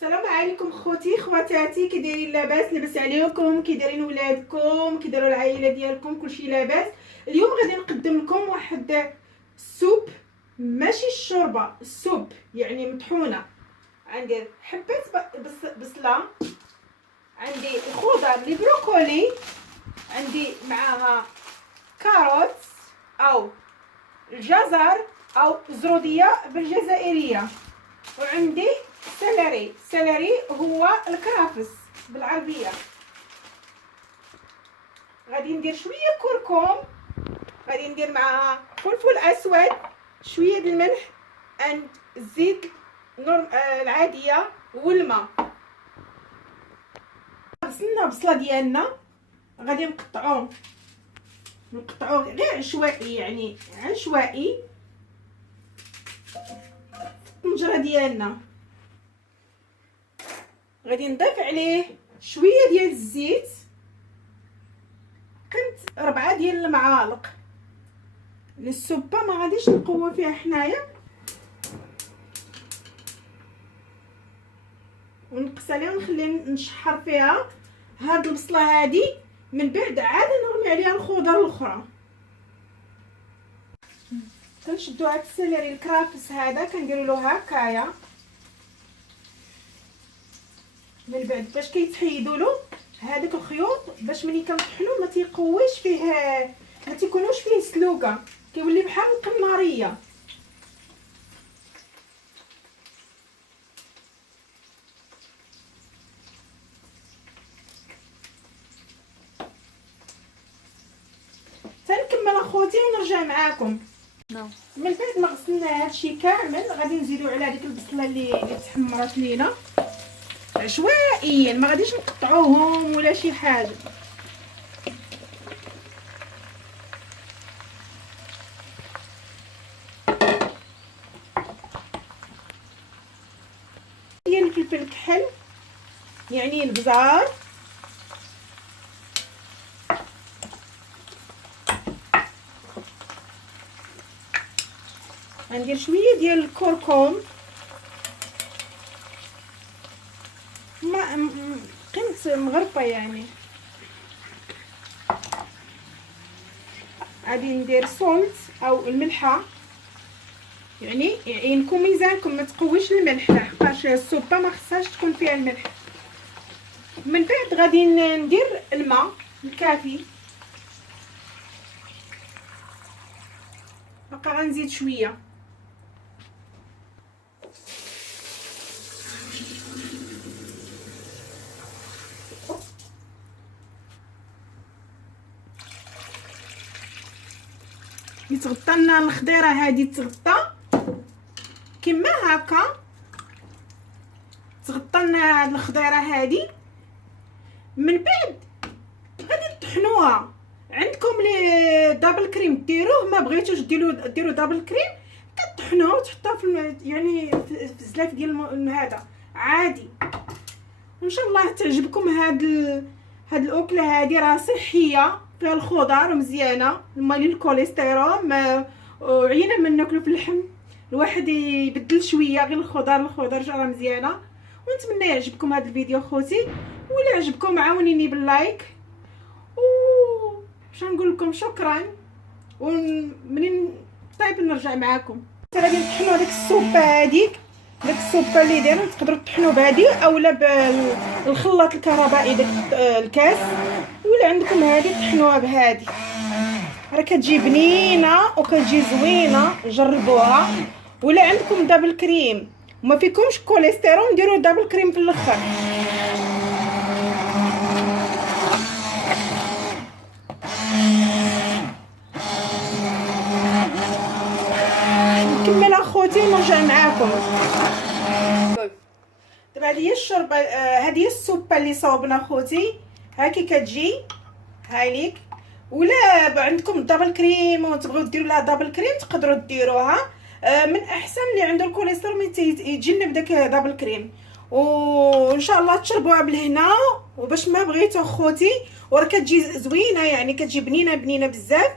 السلام عليكم خوتي خواتاتي، كي دايرين؟ لاباس عليكم؟ كي دايرين ولادكم؟ كي دايروا العائله ديالكم؟ كلشي لاباس. اليوم غادي نقدم لكم واحد السوب، ماشي الشوربه، السوب يعني مطحونه. عندي حبات بصله، عندي الخضر لي بروكولي، عندي معاها كاروت او الجزر او زروديه بالجزائريه، وعندي سلري هو الكرافس بالعربيه. غادي ندير شويه كركم، غادي ندير معاها فلفل اسود، شويه د الملح، عند الزيت العاديه والماء. غسلنا البصله ديالنا، غادي نقطعوه غير عشوائي، يعني عشوائي الطنجره ديالنا. غادي نضيف عليه شويه ديال الزيت، كنت 4 ديال المعالق. السوبه ما غاديش نقوى فيها حنايا، ونقص عليها ونخلي نشحر فيها هاد البصله هادي. من بعد عاد نرمي عليها الخضر الاخرى. كنشدو هاد السيلري الكرافس هذا كنديروا له هكايا، من بعد باش كيتحيدوا له هذاك الخيوط، باش ملي كنطحنوا ما تيقويش فيه، ما تيكونوش فيه سلوقه، كيولي بحال القناريه. تنكمل اخوتي ونرجع معاكم. من بعد ما غسلنا هادشي كامل، غادي نزيدو على هذيك البصله اللي تحمرات لينا عشوائيا، ما غاديش نقطعوهم ولا شي حاجه. ديال الفلفل الكحل يعني البزار، غندير شويه ديال الكركم، ما قيمت مغرفه يعني. غادي ندير سولت او الملحه، يعني يعينكم ميزانكم، ما تقويش الملح لحقاش السوبه ما خصهاش تكون فيها الملح. من بعد غادي ندير الماء الكافي، بقى غنزيد شويه. يتغطى لنا الخضيره هذه، تغطى كما هكا، تغطى لنا هاد الخضيره هذه. من بعد غادي تطحنوها. عندكم لي دابل كريم ديروه، ما بغيتوش ديروا دابل كريم، كطحنوه وتحطوه في يعني في الزلاف ديال هذا عادي. وان شاء الله تعجبكم هاد الاكله هذه، راه صحيه، فيها الخضر مزيانه، مالي الكوليسترول، ما وعينا من ناكلو في اللحم. الواحد يبدل شويه غير الخضر راه مزيانه. ونتمنى يعجبكم هذا الفيديو خوتي، ولا عجبكم عاونيني باللايك. باش نقول لكم شكرا، ومنين طيب نرجع معاكم. غادي نطحنوا هذيك السوبه هذيك، داك السوبه اللي دايره تقدروا تطحنوا بهذه اولا بالخلاط الكهربائي، داك الكاس، ولا عندكم هذه طحنوها بهذه، راه كتجي بنينه وكتجي زوينه، جربوها. ولا عندكم دابل كريم وما فيكمش كوليسترول، نديروا دابل كريم في الاخر. نكمل اخوتي ونرجع معاكم. دابا هذه هي الشوربه، هذه هي السوبه اللي صوبنا اخوتي، هاكي كتجي هايليك. ولا عندكم دابل كريم وتبغيو ديروا لها دابل كريم تقدروا ديروها. من احسن اللي عنده الكوليسترول يتجنب داك دابل كريم. وان شاء الله تشربوها بالهنا، وباش ما بغيتو اخوتي، وراه كتجي زوينه، يعني كتجي بنينه بزاف.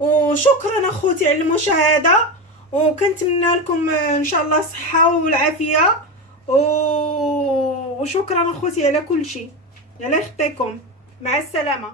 وشكرا اخوتي على المشاهده، وكنتمنى لكم ان شاء الله صحه والعافيه. وشكرا اخوتي على كل شيء. يلا يخطيكم، مع السلامه.